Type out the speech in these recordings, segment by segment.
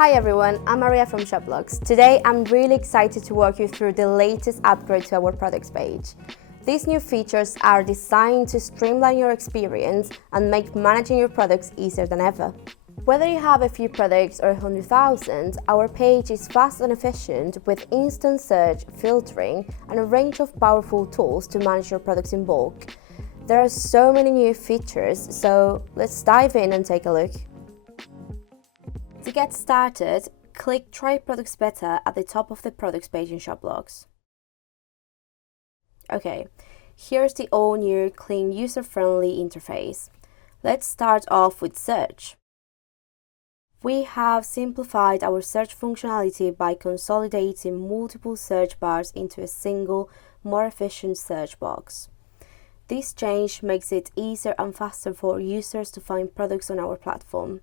Hi everyone, I'm Maria from Shoplogs. Today I'm really excited to walk you through the latest upgrade to our products page. These new features are designed to streamline your experience and make managing your products easier than ever. Whether you have a few products or 100,000, our page is fast and efficient with instant search, filtering, and a range of powerful tools to manage your products in bulk. There are so many new features, so let's dive in and take a look. To get started, click Try Products Better at the top of the products page in Shoplogs. Okay, here's the all-new, clean, user-friendly interface. Let's start off with search. We have simplified our search functionality by consolidating multiple search bars into a single, more efficient search box. This change makes it easier and faster for users to find products on our platform.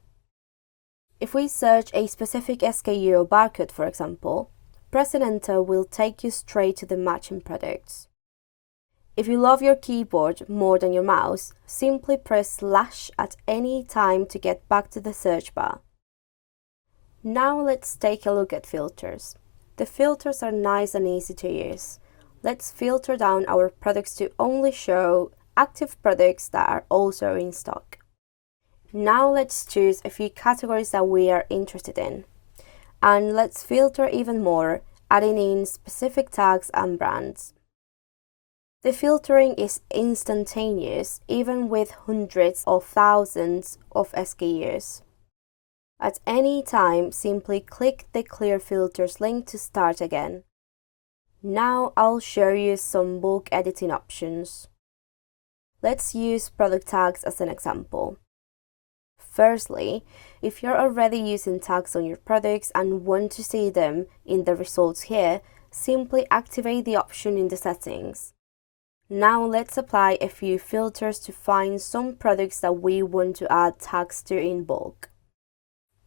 If we search a specific SKU or barcode, for example, pressing enter will take you straight to the matching products. If you love your keyboard more than your mouse, simply press / at any time to get back to the search bar. Now let's take a look at filters. The filters are nice and easy to use. Let's filter down our products to only show active products that are also in stock. Now let's choose a few categories that we are interested in. And let's filter even more, adding in specific tags and brands. The filtering is instantaneous, even with hundreds of thousands of SKUs. At any time, simply click the Clear Filters link to start again. Now I'll show you some bulk editing options. Let's use product tags as an example. Firstly, if you're already using tags on your products and want to see them in the results here, simply activate the option in the settings. Now let's apply a few filters to find some products that we want to add tags to in bulk.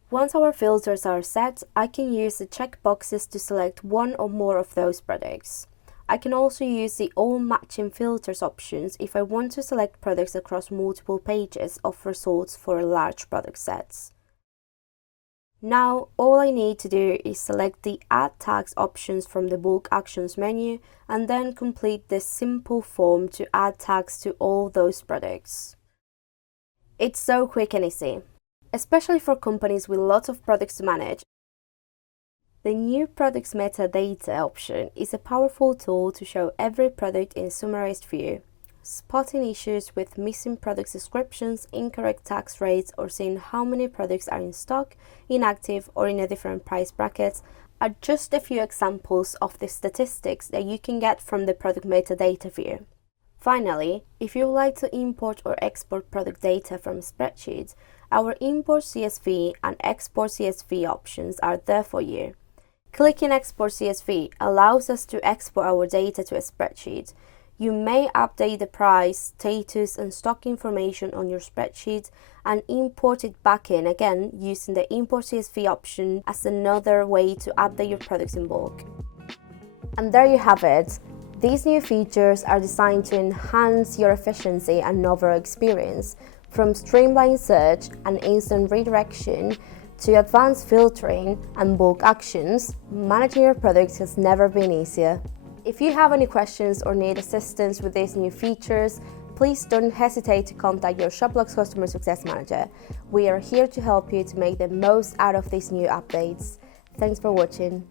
Once our filters are set, I can use the checkboxes to select one or more of those products. I can also use the All Matching Filters options if I want to select products across multiple pages of results for large product sets. Now, all I need to do is select the Add Tags options from the Bulk Actions menu and then complete this simple form to add tags to all those products. It's so quick and easy, especially for companies with lots of products to manage. The new Products Metadata option is a powerful tool to show every product in summarized view. Spotting issues with missing product descriptions, incorrect tax rates, or seeing how many products are in stock, inactive, or in a different price brackets are just a few examples of the statistics that you can get from the Product Metadata view. Finally, if you would like to import or export product data from spreadsheets, our Import CSV and Export CSV options are there for you. Clicking Export CSV allows us to export our data to a spreadsheet. You may update the price, status, and stock information on your spreadsheet and import it back in again using the Import CSV option as another way to update your products in bulk. And there you have it. These new features are designed to enhance your efficiency and overall experience, from streamlined search and instant redirection to advanced filtering and bulk actions. Managing your products has never been easier. If you have any questions or need assistance with these new features, please don't hesitate to contact your Shoplogs Customer Success Manager. We are here to help you to make the most out of these new updates. Thanks for watching.